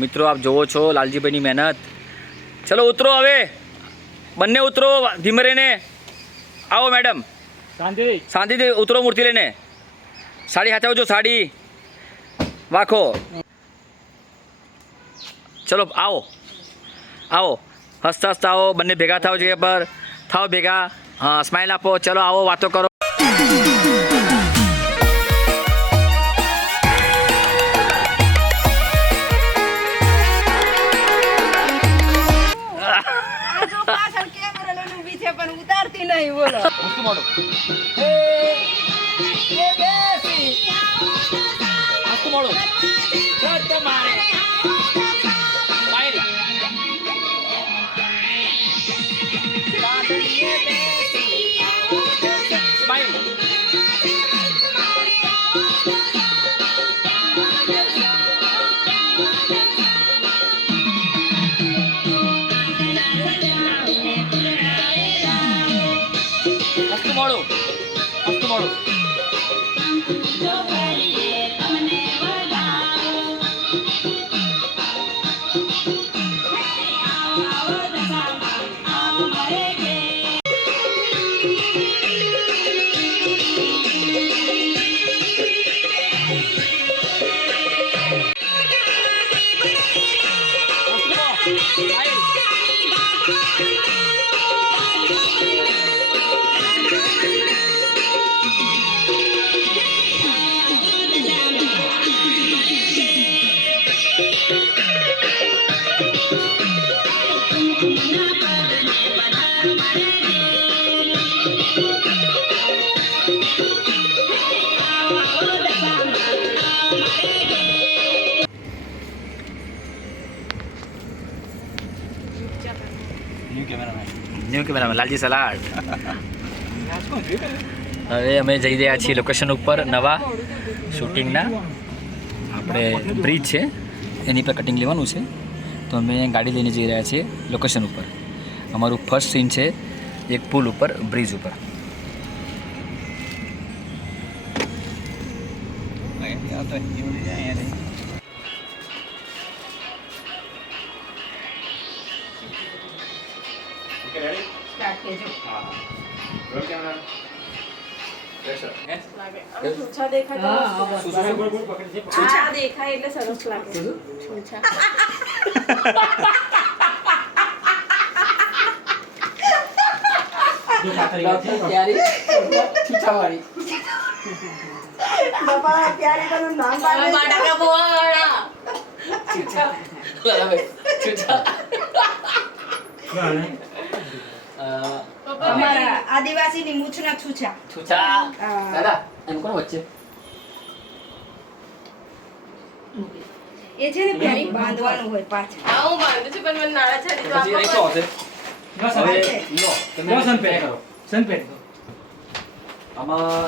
મિત્રો આપ જોવો છો લાલજીભાઈની મહેનત। ચલો ઉતરો હવે, બંને ઉતરો ધીમે રહીને। આવો મેડમ, શાંતિથી ઉતરો મૂર્તિ લઈને। સાડી હાચવજો, સાડી વાખો। ચલો આવો આવો, હસતા હસતા આવો, બંને ભેગા થાવ જગ્યા પર, થાવ ભેગા। हाँ स्माइल आपो। चलो आओ बातों करो। उतारती नहीं बोलो न्यू कैमरा में लालजी सलाड। હવે અમે જઈ રહ્યા છીએ લોકેશન ઉપર નવા શૂટિંગના। આપણે બ્રિજ છે એની પર કટિંગ લેવાનું છે, તો અમે ગાડી લઈને જઈ રહ્યા છીએ લોકેશન ઉપર। અમારું ફર્સ્ટ સીન છે એક પુલ ઉપર, બ્રિજ ઉપર। छूछा देखा तो छूछा देखा એટલે સરસ લાગે छूछा प्यारी छूछा वाली બાબા ત્યારે કોનું નામ બાડા का बोड़ा छूछा लाला भाई छूछा અમારા આદિવાસીની મૂછના છૂછા छूछा दादा એમ કોણ વચ્ચે એ છે ને પ્યારી બાંધવાનું હોય પાછળ હા હું બાંધું છું પણ મને નાળા છાડી તો પછી આપો અહીં શું હશે હવે લો તમે સનપેટ કરો સનપેટ આમાં